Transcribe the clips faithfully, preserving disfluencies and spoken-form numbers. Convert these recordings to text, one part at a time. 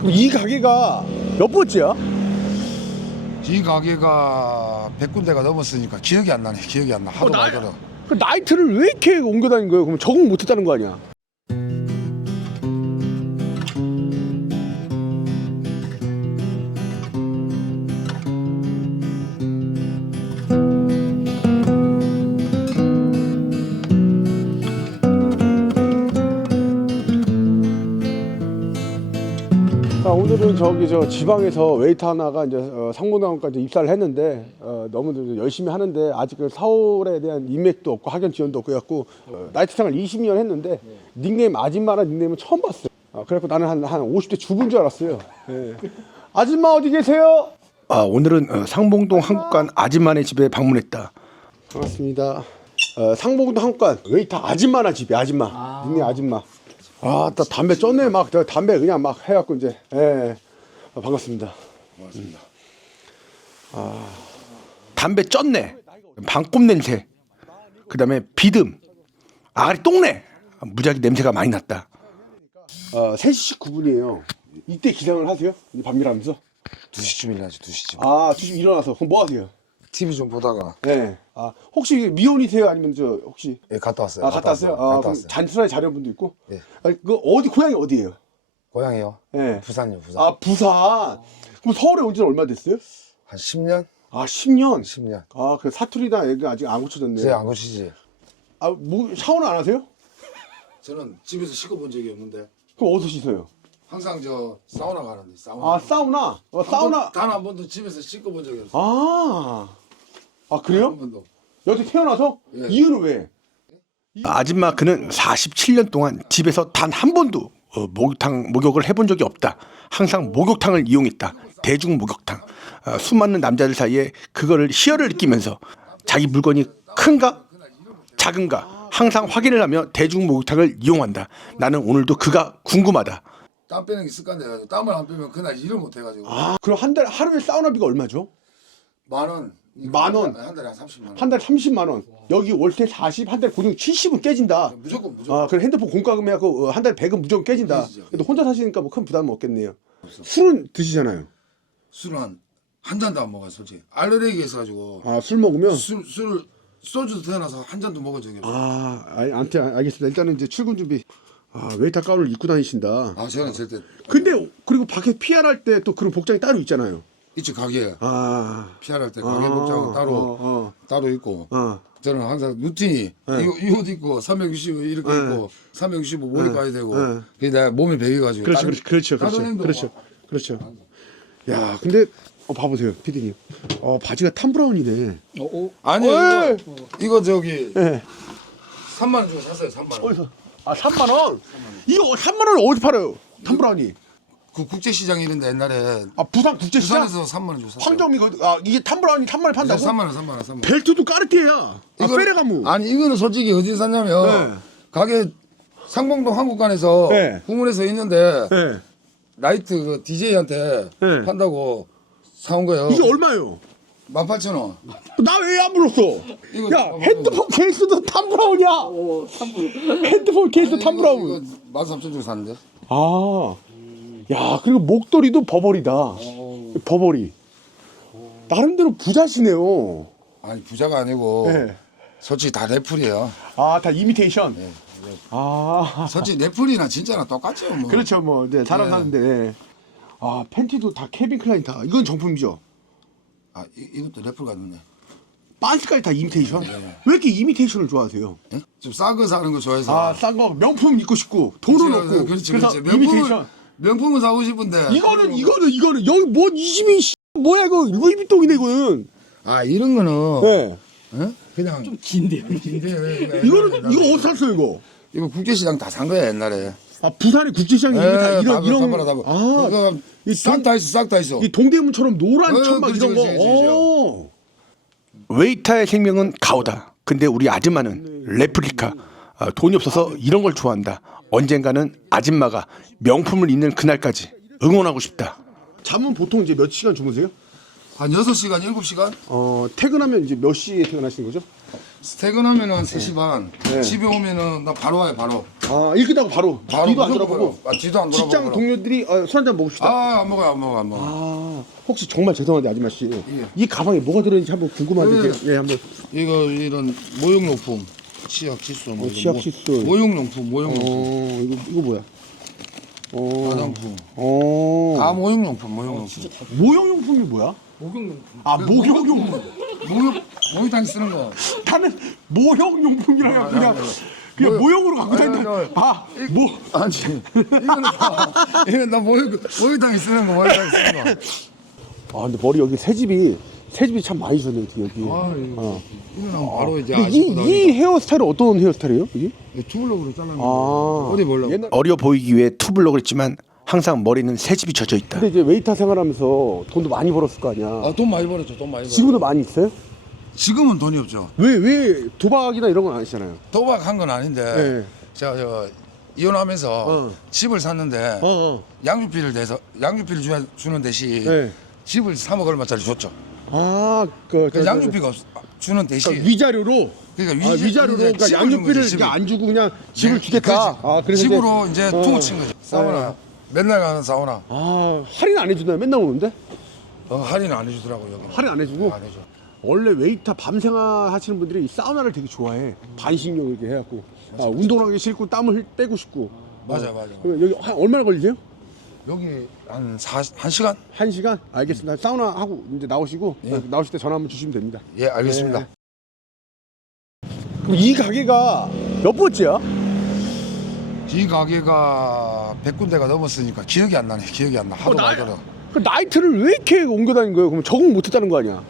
이 가게가 몇 번째야? 이 가게가 백 군데가 넘었으니까 기억이 안 나네. 기억이 안 나. 하도 어, 나- 많이 들어. 그 나이트를 왜 이렇게 옮겨 다닌 거예요? 그럼 적응 못 했다는 거 아니야? 자, 오늘은 저기 저 지방에서 웨이터 하나가 이제 어, 상봉당까지 입사를 했는데 어, 너무 열심히 하는데 아직 그 사월에 대한 인맥도 없고 학연 지원도 없고 해갖고 어, 나이트 생활 이십 년 했는데 닉네임 아줌마라는 닉네임은 처음 봤어요. 어, 그래갖고 나는 한, 한 오십 대 주부인 줄 알았어요. 예. 아줌마 어디 계세요? 아, 오늘은 어, 상봉동 한국관 아줌마네 집에 방문했다. 반갑습니다. 어, 상봉동 한국관 웨이터 아줌마나 집이 아줌마. 아. 닉네임 아줌마. 아, 나 담배 쪘네. 막, 저 담배 그냥 막 해갖고 이제, 예. 아, 반갑습니다. 고맙습니다. 아, 담배 쪘네. 방꼽 냄새. 그 다음에 비듬. 아가리 똥내. 아, 무지하게 냄새가 많이 났다. 어, 세 시 십구 분이에요. 이때 기상을 하세요? 밤일하면서? 두 시쯤 일어나지, 두 시쯤. 아, 두 시 일어나서. 그럼 뭐 하세요? 티비 좀 보다가. 네. 아, 혹시 미혼이세요? 아니면 저, 혹시? 예, 갔다 왔어요. 아, 갔다 왔어요? 아, 갔다 그럼 왔어요. 잔순하게 자려는 분도 있고? 예. 아, 그, 어디, 고향이 어디예요? 고향이요? 네. 부산이요, 부산. 아, 부산. 그럼 서울에 온 지는 얼마 됐어요? 한 십 년? 아, 십 년? 십 년. 아, 그 사투리나 애가 아직 안 고쳐졌네요. 이제 안 고치지. 아, 뭐 샤워는 안 하세요? 저는 집에서 씻어본 적이 없는데 그럼 어디서 씻어요? 항상 저 사우나 가는데 사우나. 아, 사우나? 어, 사우나. 단 한 번도 집에서 씻어본 적이 없어요. 아, 아 한 그래요? 번도. 여태 태어나서? 예. 이유는 왜? 아줌마 그는 사십칠 년 동안 집에서 단 한 번도 어, 목욕탕 목욕을 해본 적이 없다. 항상 목욕탕을 이용했다. 대중 목욕탕. 어, 수많은 남자들 사이에 그거를 희열을 느끼면서 자기 물건이 큰가 작은가 항상 확인을 하며 대중 목욕탕을 이용한다. 나는 오늘도 그가 궁금하다. 땀 빼는 게 습관돼 가지고 땀을 안 빼면 그날 일을 못 해가지고. 아, 그럼 한 달 하루에 사우나비가 얼마죠? 만 원. 만 원? 한 달에 한 삼십만 원. 한 달에 삼십만 원. 여기 월세 사십, 한 달에 고정 칠십은 깨진다. 무조건 무조건. 아, 그럼 핸드폰 공과금 해갖고 어, 한 달에 백은 무조건 깨진다. 깨지죠. 근데 혼자 사시니까 뭐 큰 부담은 없겠네요. 술은 드시잖아요. 술은 한, 한 잔도 안 먹어요, 솔직히. 알레르기가 있어가지고. 아, 술 먹으면? 술, 술, 소주도 태어나서 한 잔도 먹은 적이 없어요. 아, 아, 아무튼 알겠습니다. 일단은 이제 출근 준비. 아, 웨이터 가운을 입고 다니신다. 아, 저는 절대. 근데 그리고 밖에 피알 할 때 또 그런 복장이 따로 있잖아요. 이쪽 가게에. 아, 피아할 때 가게 아, 복장은 따로, 어, 어, 따로 있고. 어. 저는 항상 루틴이 네. 이거 이 옷 입고 삼백육십오 이렇게 네. 입고 삼백육십오 머리 네. 가야 되고. 네. 그게 내가 몸이 배겨가지고. 그렇죠, 다른- 그렇죠, 그렇죠, 다른 그렇죠, 행동 그렇죠, 막- 그렇죠. 야, 근데 어, 봐보세요, 피디님. 어, 바지가 탐 브라운이네. 아니요, 어이! 이거, 이거 저기 네. 삼만 원 주고 샀어요, 삼만 원. 어디서? 아, 삼만 원. 이거 삼만 원 어디 팔아요? 탐 브라운이. 그 국제시장 이런데 옛날에 아, 부산 국제시장? 부산에서 삼만 원 주고 샀어요. 황정미 거. 아, 이게 탐 브라운이 삼만 원 판다고? 삼만 원, 삼만 원, 삼만 원. 벨트도 까르띠에야. 아, 이거- 페레가무. 아니 이거는 솔직히 어디서 샀냐면 네. 가게 상봉동 한국관에서 네. 후문에서 있는데 네. 라이트 그 디제이한테 네. 판다고 사온 거예요. 이게 얼마예요? 만 팔천 원. 나 왜 안 물었어? 이거 야, 봐봐, 핸드폰 케이스도 탐 브라운이야. 핸드폰 케이스도 탐 브라운. 이거 만 삼천 주고 샀는데. 아, 야, 그리고 목도리도 버버리다. 버버리. 나름대로 부자시네요. 아니 부자가 아니고 네. 솔직히 다 넷플이에요. 아, 다 이미테이션. 네, 네. 아, 솔직히 넷플이나 진짜나 똑같죠 뭐. 그렇죠, 뭐, 네, 사람 네. 사는데. 아, 팬티도 다 케빈 클라인 다. 이건 정품이죠. 아 이, 이것도 넷플 같은데. 반스까지 다 이미테이션. 네. 왜 이렇게 이미테이션을 좋아하세요? 예? 좀싼 거 사는 거 좋아해서. 아, 싼 거 명품 입고 싶고 돈은 그렇지, 없고. 그렇지, 그래서 그렇지. 명품은 이미테이션. 명품은 사고 싶은데. 이거는 이거는 이거는 여기 뭐 이 집이 씨, 뭐야 이거 루이비통이네 이거는. 아 이런 거는 네. 어? 그냥 좀 긴데요. 긴데. 이거는 이거 어디서 샀어요 이거? 이거 국제시장 다 산 거야 옛날에. 아, 부산의 국제시장이 이게 다 이런 이런 아, 아, 이 싹다 있어, 싹 다 있어. 이 동대문처럼 노란 어, 천막 그렇지, 이런 거. 그렇지, 그렇지, 오. 웨이터의 생명은 가오다. 근데 우리 아줌마는 레플리카. 아, 돈이 없어서 이런 걸 좋아한다. 언젠가는 아줌마가 명품을 입는 그날까지 응원하고 싶다. 잠은 보통 이제 몇 시간 주무세요? 한 여섯 시간, 일곱 시간? 어, 퇴근하면 이제 몇 시에 퇴근하시는 거죠? 퇴근하면은 세 시 반. 네. 집에 오면은 나 바로 와요 바로. 아 일 끝나고 바로 바로 뒤도 안 무조건 돌아보고 바로. 아, 뒤도 안 돌아보고. 직장 바로. 동료들이 어, 술 한잔 먹읍시다. 아, 안 먹어요 안 먹어 안 먹어. 아, 혹시 정말 죄송한데 아줌마 씨, 예. 이 가방에 뭐가 들어있는지 한번 궁금한데, 네. 예, 한번. 이거 이런 모형용품, 치약 칫솔, 뭐 어, 이런 치약 모- 칫솔. 모형용품, 모형용품, 어, 이거 이거 뭐야? 어, 화장품. 어, 다 모형용품, 모형용품. 모형용품이 뭐야? 목욕용 아, 목욕용품. 모형 모형탕 쓰는 거. 나는 모형용품이라 그냥 그냥 모형으로 갖고 아니, 다닌다. 아니, 아, 뭐? 아니 이거는 다 이건 나 모형 모형탕 쓰는 거, 모형탕 쓰는 거. 아, 근데 머리 여기 새집이 새집이 참 많이 주네 여기. 아, 이거 어. 이거는 바로 이제 근데 아시고 이, 나니까. 이 헤어스타일은 어떤 헤어스타일이에요? 이게? 투블럭으로 잘라는 아, 거. 어디 몰라. 옛날 어려 보이기 위해 투블럭을 했지만 항상 머리는 새집이 젖어 있다. 근데 이제 웨이터 생활하면서 돈도 많이 벌었을 거 아니야. 아, 돈 많이 벌었죠, 돈 많이 벌었죠. 지금도 많이 있어요? 지금은 돈이 없죠. 왜 왜 도박이나 이런 건 아니잖아요. 도박한 건 아닌데 네. 제가 저 이혼하면서 어. 집을 샀는데 어, 어. 양육비를 내서 양육비를 주, 주는 대신 네. 집을 삼억 얼마짜리 줬죠. 아, 그, 그 양육비가 없, 주는 대신 그러니까 위자료로. 그러니까 아, 위자- 위자료로 이제 그러니까 집을 준 양육비를 거지, 이렇게 집을. 안 주고 그냥 집을 네, 주겠다. 그렇지. 아, 그래서 집으로 이제, 어. 투고 친 거죠. 사우나 네. 맨날 가는 사우나. 아, 할인 안 해주나요? 맨날 오는데? 어, 할인 안 해주더라고 여기. 할인 안 해주고? 안 해줘. 원래 웨이터 밤생활 하시는 분들이 이 사우나를 되게 좋아해. 반신욕 이렇게 해갖고. 아, 운동하기 싫고 땀을 흘- 빼고 싶고. 맞아 맞아. 그럼 여기 한 얼마나 걸리세요? 여기 한 사, 한 시간? 한 시간? 알겠습니다. 사우나 하고 이제 나오시고 예. 나오실 때 전화 한번 주시면 됩니다. 예 알겠습니다. 네. 그럼 이 가게가 몇 번째야? 이 가게가 백 군데가 넘었으니까 기억이 안 나네. 기억이 안 나. 하도 어, 나- 말더라. 그 나이트를 왜 이렇게 옮겨 다닌 거예요? 그럼 적응 못 했다는 거 아니야?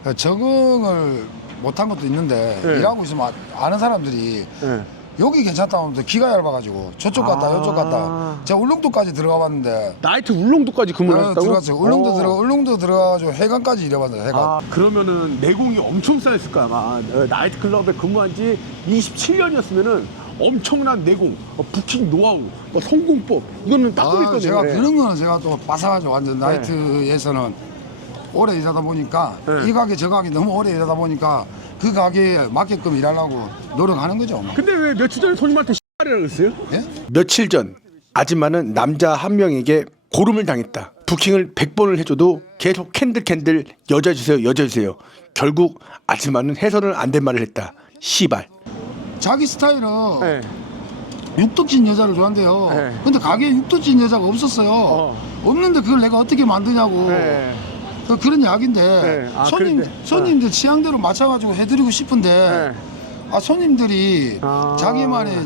적응을 못한 것도 있는데 네. 일하고 있으면 아- 아는 사람들이 예. 여기 괜찮다 하면서 기가 얇아가지고 저쪽 갔다 아. 이쪽 갔다. 제가 울릉도까지 들어가 봤는데 나이트 울릉도까지 근무를 어, 하셨다고? 들어갔어요. 울릉도 어. 들어가 울릉도 들어가가지고 해관까지 일해봤어요. 해관. 아, 그러면은 내공이 엄청 쌓였을 거야 아마. 어, 나이트 클럽에 근무한 지 이십칠 년이었으면은 엄청난 내공, 어, 부킹 노하우, 어, 성공법 이거는 딱 보일 아, 거네요. 제가 예. 그런 거는 제가 또 빠삭하죠. 완전 네. 나이트에서는 오래 일하다 보니까 네. 이 가게 저 가게 너무 오래 일하다 보니까 그 가게에 맞게끔 일하려고 노력하는 거죠. 뭐. 근데 왜 며칠 전에 손님한테 씨발이라고 했어요? 예? 며칠 전 아줌마는 남자 한 명에게 고름을 당했다. 부킹을 백 번을 해줘도 계속 캔들 캔들 여자 주세요 여자 주세요. 결국 아줌마는 해서는 안 된 말을 했다. 시발. 자기 스타일은 네. 육덕진 여자를 좋아한대요. 네. 근데 가게에 육덕진 여자가 없었어요. 어. 없는데 그걸 내가 어떻게 만드냐고. 네. 그- 그런 이야기인데 네. 아, 손님 그런데. 손님들 취향대로 맞춰가지고 해드리고 싶은데 네. 아 손님들이 아. 자기만의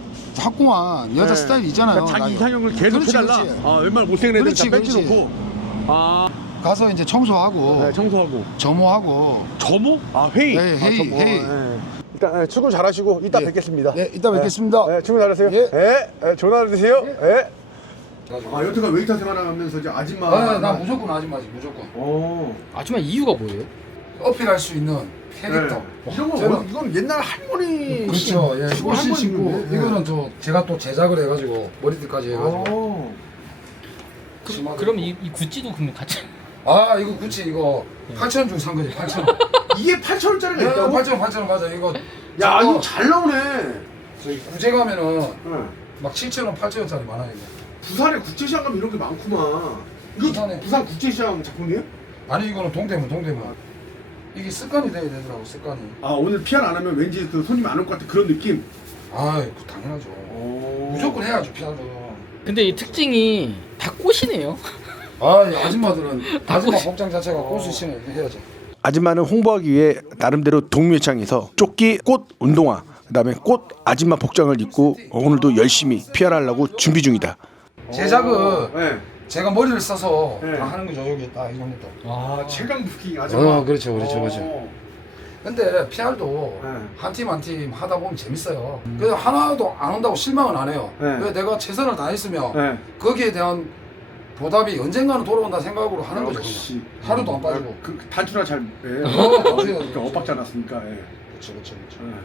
확고한 여자 네. 스타일이 있잖아요. 그러니까 자기 나이- 이상형을 계속 그렇지, 해달라. 그렇지. 아, 웬만한 못생긴 애들 다 그렇지, 그렇지. 뺏겨놓고. 아, 가서 이제 청소하고 네, 청소하고. 점호하고. 점호? 아, 회의. 네, 회의, 아, 점호. 회의. 네. 일단 네, 출근 잘하시고 이따 예. 뵙겠습니다. 네, 이따 뵙겠습니다. 네, 출근 잘하세요. 예. 네, 네, 좋은 하루 되세요. 네. 아, 여태까지 웨이터 생활하면서 이제 아줌마. 아, 나 무조건 아줌마지 무조건. 어. 아줌마 이유가 뭐예요? 어필할 수 있는 캐릭터. 네. 이런 거 저는- 어, 이건 옛날 할머니. 그렇죠. 예, 신고 옷을 할머니 신고 입는데. 이거는 또 제가 또 제작을 해가지고 머리띠까지 해가지고. 어. 그, 심하게. 그럼 이, 이 구찌도 그럼 같이 아 이거 구찌 이거 팔천 원 주고 산 거지 팔천 원. 이게 팔천 원짜리가 야, 있다고? 팔천 원 팔천 원 맞아 이거. 야, 저거 이거 잘 나오네. 저희 구제 가면은 네. 막 칠천 원 팔천 원짜리 많아요 이거. 부산에 국제시장 가면 이런 게 많구만. 이거 부산에- 부산 국제시장 작품이에요? 아니 이거는 동대문 동대문. 이게 습관이 돼야 되더라고 습관이. 아, 오늘 피아노 안 하면 왠지 그 손님 안 올 것 같은 그런 느낌? 아 당연하죠. 무조건 해야죠 피아노. 근데 이 특징이 다 꽃이네요. 아 이 아줌마들은 아줌마 꽃이- 복장 자체가 꽃을 신어 해야죠. 아줌마는 홍보하기 위해 나름대로 동묘창에서 조끼, 꽃, 운동화, 그다음에 꽃 아줌마 복장을 입고 오늘도 열심히 피아노하려고 준비 중이다. 제작은 네. 제가 머리를 써서 네. 다 하는 거죠 여기 딱 이런 것도. 아, 최강 부킹 아줌마. 어, 그렇죠, 그렇죠, 그렇죠. 어. 근데 피알도 네. 한 팀 한 팀 하다 보면 재밌어요. 그래서 하나도 안 온다고 실망은 안 해요. 네. 왜 내가 최선을 다했으면 네. 거기에 대한 보답이 언젠가는 돌아온다 생각으로 하는 거죠. 역시. 그냥. 하루도 안 빠지고. 아, 그 단추나 잘. 예. 어, 그러니까 엇박지 않았습니까? 예. 그렇죠, 그렇죠, 그렇죠. 예.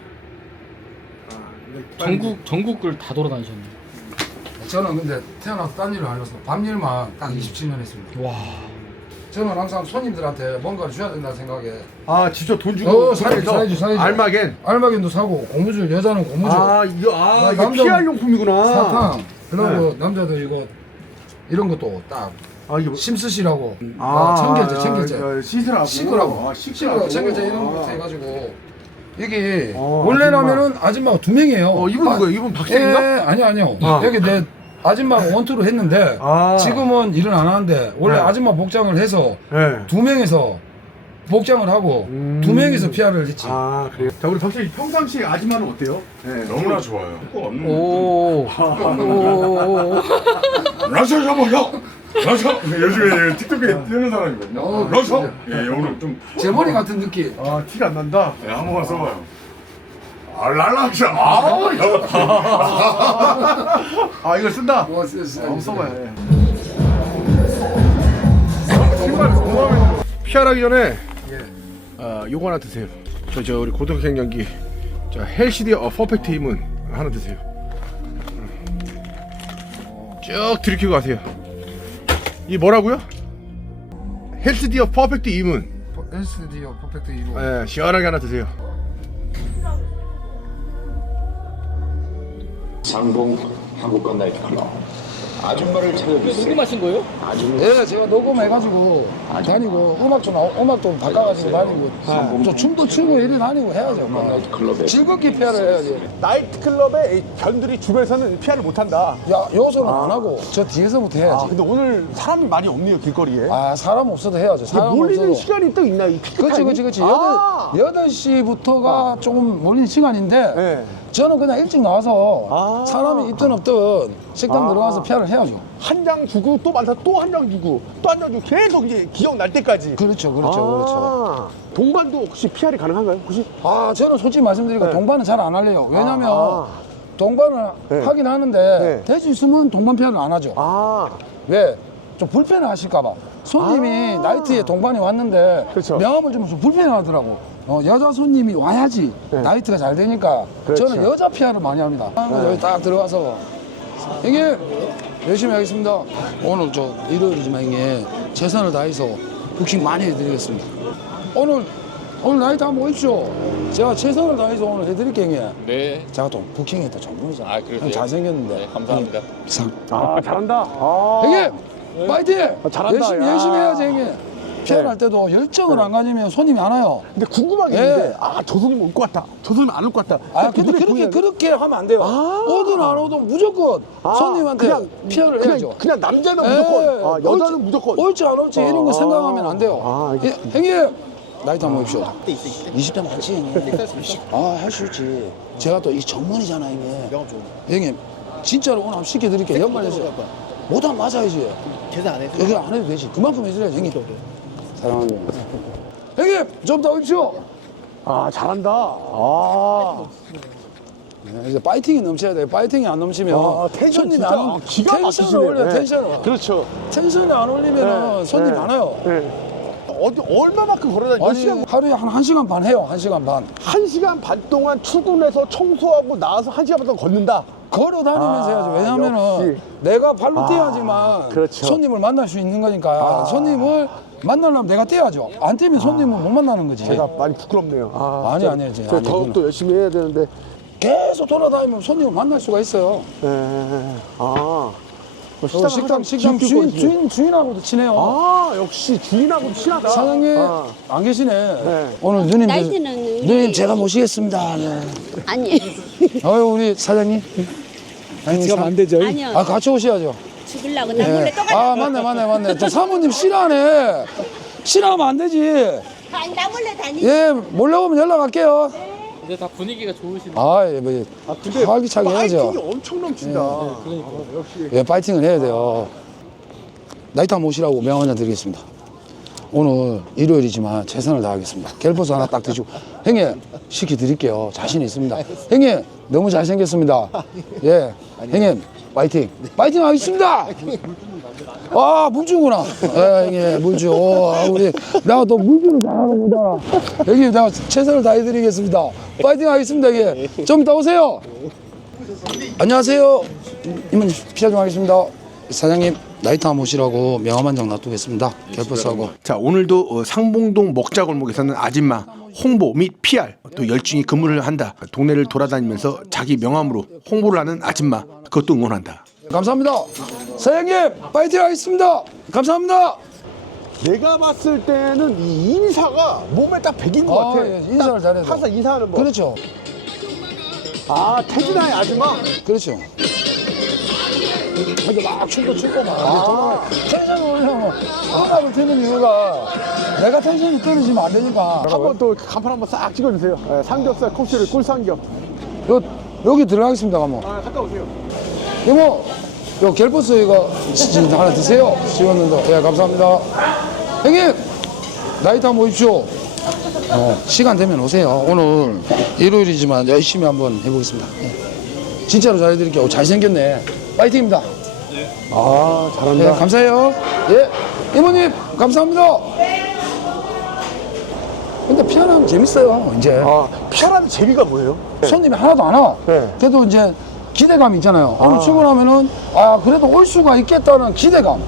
아, 근데 전국 전국을 다 돌아다니셨네요. 저는 근데 태어나서 딴 일을 안 했어요. 밤일만 딱 이십칠 년 했습니다. 와. 저는 항상 손님들한테 뭔가를 줘야 된다는 생각에 아 진짜 돈 주고 어, 사야지, 사야지, 사야지. 알마겐. 알마겐도 사고 고무줄, 여자는 고무줄, 아 이거 아 이거 남자- 피알 용품이구나. 사탕, 그리고 남자들 이거 이런 것도 딱 아 이게 뭐- 심쓰시라고 아, 청결제, 청결제 아, 씻으라고. 씻으라고 아, 씻으라고 청결제 이런 아. 것부터 해가지고 여기 어, 원래라면은 아줌마가 두 명이에요. 어 이분 아, 누구예요? 이분 예, 박쌤인가? 아니요 아니요. 아. 여기 내 아줌마가 원투로 했는데 아. 지금은 일은 안 하는데 원래 네. 아줌마 복장을 해서 네. 두 명에서 복장을 하고 음. 두 명에서 피아를 했지. 아 그래요? 자 우리 박쌤 평상시 아줌마는 어때요? 네. 너무나 좋아요. 꼭 없는 거. 오. 오. 러셔 잡아요. 러셔. 요즘에 틱톡에 뜨는 사람이거든요. 어, 러셔. 그렇죠. 예, 오늘 좀 제 머리 같은 느낌. 아 티가 안 난다. 예, 한 번만 써봐요. 아 랄라샤. 아, 아 이걸 쓴다. 뭐 쓰- 쓰- 한번 쓰- 써봐요. 예. 신발 공감해. 피하기 전에 아 요거 하나 드세요. 저 저 우리 고독 갱년기 자 헬시디어 어, 퍼펙트 힘은 하나 드세요. 쭉 들이키고 가세요. 이 뭐라고요? 헬스디어 퍼펙트 이문. 에스디오 퍼펙트 이로. 예, 시원하게 하나 드세요. 상봉 한국관 나이트클럽 아줌마를 찾아주세요. 궁금하신 거예요? 예, 제가 녹음해가지고 다니고 음악도 나오, 음악도 바꿔가지고 다니고 저 춤도 추고 이래 다니고 해야죠. 나이트클럽에 즐겁게 피아를 해야지. 나이트클럽의 변들이 주변에서는 피하를 못한다. 야, 요소는 안 하고 저 뒤에서부터 해야지. 아, 근데 오늘 사람이 많이 없네요 길거리에. 아, 사람 없어도 해야죠. 사람 몰리는 없어도. 시간이 또 있나 이 피크 그렇지, 타임이? 그렇지, 그렇지. 아. 여덟 시부터가 조금 몰리는 시간인데 네. 저는 그냥 일찍 나와서 아. 사람이 있든 없든 식당 아. 들어가서 피아를 해야죠. 한 장 주고 또 많다 또 한 장 주고 또 한 장 주고 계속 이제 기억 날 때까지. 그렇죠, 그렇죠, 아. 그렇죠. 동반도 혹시 피알이 가능한가요? 혹시? 아, 저는 솔직히 말씀드리고 네. 동반은 잘 안 할래요. 왜냐면 아. 동반을 네. 하긴 하는데 네. 될 수 있으면 동반 피아를 안 하죠. 아, 왜? 좀 불편해 하실까봐. 손님이 아. 나이트에 동반이 왔는데 그렇죠. 명함을 주면 좀 불편해 하더라고. 어, 여자 손님이 와야지 네. 나이트가 잘 되니까 그렇죠. 저는 여자 피아를 많이 합니다. 여기 딱 들어가서 이게 열심히 하겠습니다. 오늘 저 일요일이지만 이게 최선을 다해서 부킹 많이 해드리겠습니다. 오늘 오늘 나이트 한번 오십시오. 제가 최선을 다해서 오늘 해드릴게요. 형님. 네. 제가 또 부킹이 또 전문이잖아요. 아, 그러세요? 형 잘생겼는데. 네, 감사합니다. 상. 아 잘한다. 아. 형님 파이팅! 아, 잘한다, 열심히 야. 열심히 해야지 형님. 피아를 할 때도 열정을 안 가지면 손님이 안 와요. 근데 궁금한 게 예. 있는데 아저 손님 올 것 같다. 저 손님 안 올 것 같다. 아, 근데 그분이 그렇게 보면- 그렇게 하면 안 돼요. 아. 오든 안 오든 무조건 아, 손님한테 그냥, 피아를 그냥, 해야죠. 그냥 남자는 예, 무조건, 아, 여자는 올지- 무조건. 올지 안 올지 이런 거 아. 생각하면 안 돼요. 아, 예, 형님 나이트 한번 보십시오. 이십 대 맞지 형님? 아, 할 수 있지. 제가 또 이 전문이잖아요 형님. 형님 진짜로 오늘 한번 시켜드릴게요. 연말에서 못하면 맞아야지. 계산 안 해도 돼? 안 해도 되지. 그만큼 해줘야지 형님. 사랑합니다. 형님 좀 더 오십시오. 아 잘한다. 아. 네, 이제 파이팅이 넘쳐야 돼요. 파이팅이 안 넘치면 아, 텐션 손님이 진짜 안 아, 기가 텐션을 막히시네요. 올려 네. 텐션을. 그렇죠. 텐션이 안 올리면 네, 손님이 네. 안 와요. 네. 어디 얼마만큼 걸어다니? 몇 아니 시간? 하루에 한 1시간 반 해요. 한 시간 반. 한 시간 반 동안 출근해서 청소하고 나와서 한 시간 반 동안 걷는다. 걸어 다니면서 아, 해야죠. 왜냐면은 역시. 내가 발로 아, 뛰어야지만 그렇죠. 손님을 만날 수 있는 거니까 아. 손님을 만나려면 내가 뛰어야죠. 안 뛰면 손님은 못 만나는 거지. 제가 많이 부끄럽네요. 아, 아니, 저- 아니, 아니, 저 아니, 더욱 또 열심히 해야 되는데. 계속 돌아다니면 손님을 만날 수가 있어요. 예, 예, 예. 아. 뭐 어, 식당 식당 지키고 주인 있지. 주인 주인하고도 친해요. 아, 역시 주인하고 친하다. 사장님 아. 안 계시네. 네. 오늘 누님 나이트는 우리- 누님 제가 모시겠습니다. 네. 아니 어유 우리 사장님. 같이 가면 안 되죠? 아니요 아 같이 오셔야죠. 죽으려고 나 몰래 네. 똑같이 아 맞네 맞네 맞네. 저 사모님 싫어하네. 싫어하면 안 되지. 아니, 나 몰래 다니 예 몰래 오면 연락할게요. 근데 다 분위기가 좋으시네. 아 예, 뭐 아, 근데 활기차게 해야죠. 파이팅이 엄청 넘친다. 그러니까. 역시. 예 파이팅을 해야 돼요. 나이트 한번 오시라고 명함 한잔 드리겠습니다. 오늘 일요일이지만 최선을 다하겠습니다. 갤포스 하나 딱 드시고 형님 시켜드릴게요. 자신 있습니다. 형님 너무 잘생겼습니다. 예 형님 파이팅 파이팅 하겠습니다. 아 물주구나. 예 형님 물주. 오, 아, 우리 내가 또 물주를 잘하는 거잖아. 형님 내가 최선을 다해드리겠습니다. 파이팅 하겠습니다. 형님 좀 이따 오세요. 안녕하세요. 이모님 피자 좀 하겠습니다. 사장님 나이트 한번 오시라고 명함 한 장 놔두겠습니다. 결포스하고. 자, 오늘도 어, 상봉동 먹자골목에서는 아줌마 홍보 및 피알 또 열중히 근무를 한다. 동네를 돌아다니면서 자기 명함으로 홍보를 하는 아줌마, 그것도 응원한다. 감사합니다. 사장님 파이팅 하겠습니다. 감사합니다. 내가 봤을 때는 이 인사가 몸에 딱 배긴 것 아, 같아. 예, 인사를 딱 잘해서. 항상 인사하는 법. 그렇죠. 아, 태진아의 아줌마. 그렇죠. 근데 막 춤도 추고 막 아. 텐션을 올리려면 음악을 트는 이유가 내가 텐션이 떨어지면 안 되니까. 한번 또 간판 한번 싹 찍어주세요. 예, 삼겹살 코스를 꿀삼겹. 요, 여기 들어가겠습니다. 한번. 아, 갔다 오세요. 이모, 요 갤버스 이거 진짜 하나 드세요. 찍었는데. 예, 감사합니다. 형님, 나이트 한번 오십시오. 어, 시간 되면 오세요. 오늘 일요일이지만 열심히 한번 해보겠습니다. 예. 진짜로 잘해드릴게요. 오, 잘생겼네. 파이팅입니다. 아, 잘한다. 예, 감사해요. 예, 이모님, 감사합니다. 근데 피아노 하면 재밌어요, 이제. 아, 피아노 재미가 뭐예요? 손님이 하나도 안 와. 네. 그래도 이제 기대감이 있잖아요. 오늘 출근하면은, 아, 그래도 올 수가 있겠다는 기대감.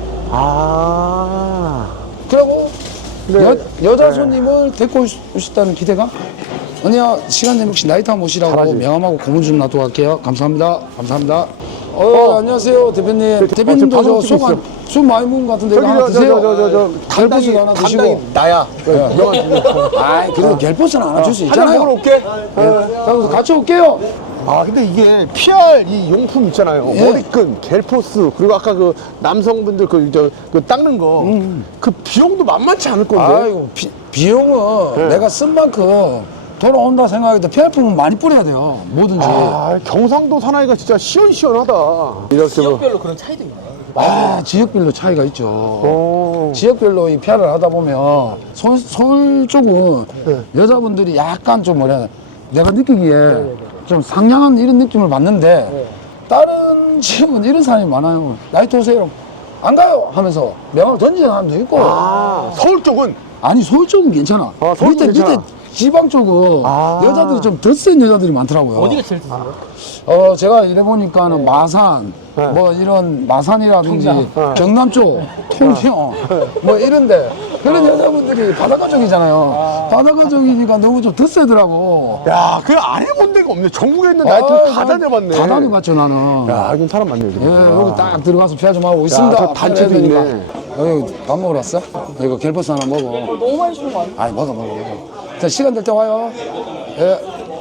아. 그리고 네. 여, 여자 네. 손님을 데리고 오셨다는 기대감? 언니야, 시간 되면 혹시 나이트 한번 오시라고 잘하지. 명함하고 고문 좀 놔두고 갈게요. 감사합니다. 감사합니다. 어, 안녕하세요, 대표님. 대표님도 어, 지금 저 방송 술, 찍고 안- 술 많이 먹은 것 같은데 이거 저기 하나 저, 저, 드세요. 저, 저, 저, 담당이, 갤포스 하나 드시고. 담당이 나야. 명함 아이, 그래도 갤포스는 하나 줄 수 한잔 있잖아요. 먹으러 올게. 그래서 같이 올게요. 아, 근데 이게 피알 이 용품 있잖아요. 예. 머리끈, 갤포스, 그리고 아까 그 남성분들 그, 저, 그 닦는 거. 그 비용도 만만치 않을 건데. 아이고, 비, 비용은 네. 내가 쓴 만큼 돌아온다 생각해도 피알품은 많이 뿌려야 돼요. 뭐든지. 아, 경상도 사나이가 진짜 시원시원하다. 이렇게 뭐. 지역별로 그런 차이도 있나요? 아, 지역별로 차이가 있죠. 어. 지역별로 이 피아를 하다 보면 서울, 서울 쪽은 네. 여자분들이 약간 좀 뭐냐 내가 느끼기에 좀 상냥한 이런 느낌을 받는데 다른 지역은 이런 사람이 많아요. 나이트 오세요. 안 가요 하면서 명함을 던지는 사람도 있고 아, 서울 쪽은 아니 서울 쪽은 괜찮아. 아, 서울 밑에 괜찮아. 밑에 지방 쪽은 아. 여자들이 좀 더 센 여자들이 많더라고요. 어디가 제일 드세요? 어 제가 이래 보니까는 마산 네. 뭐 이런 마산이라든지 네. 경남 쪽 통영 뭐 이런데 그런 여자분들이 바다가 쪽이잖아요. 바다가 쪽이니까 너무 좀 더 세더라고. 야, 그 안 해본 데가 없네. 전국에 있는 나이트 아이, 다 다녀봤네. 다 다녀봤죠 나는. 야, 여긴 사람 많네, 여기. 예, 여기 딱 들어가서 피아 좀 하고 있습니다. 저 단체도 피아 해야 있네. 되니까. 여기 밥 먹으러 왔어? 이거 갤버스 하나 먹어. 너무 많이 주는 거 아니에요? 아니 먹어 먹어 먹어. 자 시간 될 때 와요. 예.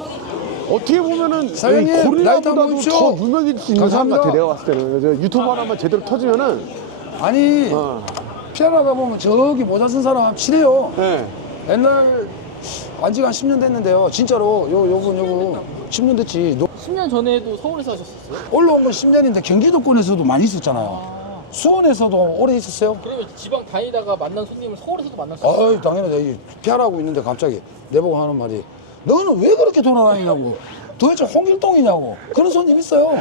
어떻게 보면은 사장님, 이 나이트 한번 고릴라보다도 오십시오. 더 유명해질 수 있는 사람 감사합니다. 같아, 내가 봤을 때는. 저 유튜브 하나만 제대로 터지면은. 아니 어. 피아노 가보면 저기 모자 쓴 사람 친해요. 네. 옛날 안지가 한 십 년 됐는데요. 진짜로 요 요분 요분 십 년 됐지. 노- 십 년 전에도 서울에서 하셨었어요? 올라온 건 십 년인데 경기도권에서도 많이 있었잖아요. 수원에서도 오래 있었어요. 그러면 지방 다니다가 만난 손님을 서울에서도 만날 수 있어요? 아이 당연하지. 피아노하고 있는데 갑자기 내보고 하는 말이 너는 왜 그렇게 돌아다니냐고. 도대체 홍길동이냐고. 그런 손님 있어요.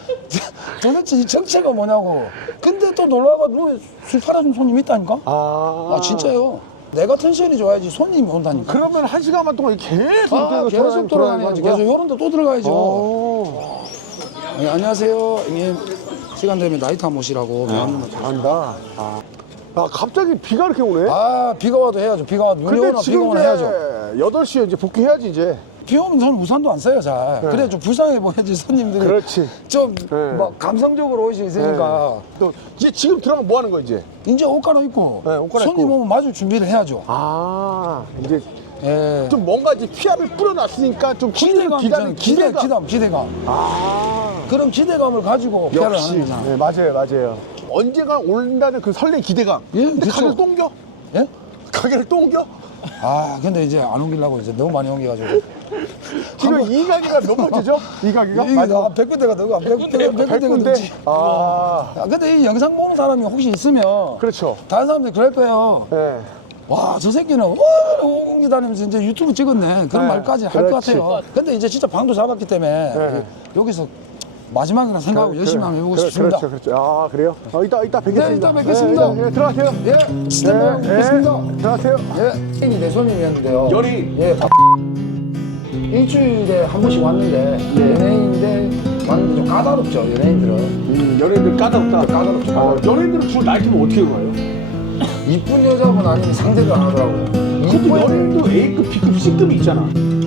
도대체 이 정체가 뭐냐고. 근데 또 놀러와가 술 팔아준 손님 있다니까. 아. 아 진짜요. 내가 텐션이 좋아야지 손님이 온다니까. 그러면 한 시간만 동안 계속 아, 계속 계속 돌아다녀야지. 계속 요런 데 또 들어가야죠. 어. 네, 안녕하세요, 형님. 시간 되면 나이트 한번 오시라고. 명함 잘한다. 아. 아, 갑자기 비가 이렇게 오네? 아, 비가 와도 해야죠. 비가 와도 눈이 근데 오나 비가 지금 오나 이제 해야죠. 여덟 시에 이제 복귀해야지, 이제. 비 오면 저는 우산도 안 써요, 잘. 그래 좀 불쌍해 보여야지 손님들이. 그렇지. 좀 네. 뭐 감성적으로 올 수 있으니까. 또, 이제 지금 들어가면 뭐 하는 거야, 이제? 이제 옷 갈아입고 네, 옷 갈아입고. 손님 오면 마주 준비를 해야죠. 아, 이제 예. 좀 뭔가 이제 피아를 뿌려놨으니까 좀 기대감 기다는 있잖아요. 기대, 기대감. 기대감, 기대감. 아, 그런 기대감을 가지고 피아를 역시. 하는 거잖아. 네, 맞아요, 맞아요. 언제가 온다는 그 설레 기대감. 예, 근데 그쵸. 가게를 또 옮겨? 예? 가게를 또 옮겨? 아, 근데 이제 안 옮기려고 이제 너무 많이 옮겨가지고. 지금 이 가게가 몇 번째죠? 이 가게가? 이게 한 백 군데가 넘어. 백 군데가 백 군데가 백군데? 넘지. 아, 야, 근데 이 영상 보는 사람이 혹시 있으면 그렇죠. 다른 사람들이 그럴 거예요. 네. 와, 저 새끼는 어, 옹기 다니면서 이제 유튜브 찍었네. 그런 네, 말까지 할 것 그렇지. 같아요. 근데 이제 진짜 방도 잡았기 때문에 네. 여기서 마지막이라 생각하고 열심히 한번 해보고 그래, 싶습니다. 그렇죠, 그렇죠. 아, 그래요? 어, 이따, 이따 뵙겠습니다. 네, 이따 뵙겠습니다. 네, 네, 네, 들어가세요. 예, 스탠바이 네, 뵙겠습니다. 네, 들어가세요. 예, 이내 손님이었는데요. 열이? 예, 다 일주일에 한 번씩 왔는데 연예인인데 맞는데 좀 까다롭죠 연예인들은. 음, 연예인들 까다롭다. 까다롭죠. 어, 연예인들은 주로 나이트면 어떻게 가요? 이쁜 여자분 아니면 상대도 안 하더라고요. 그것도 연예인도 A급, B급, C급이 있잖아.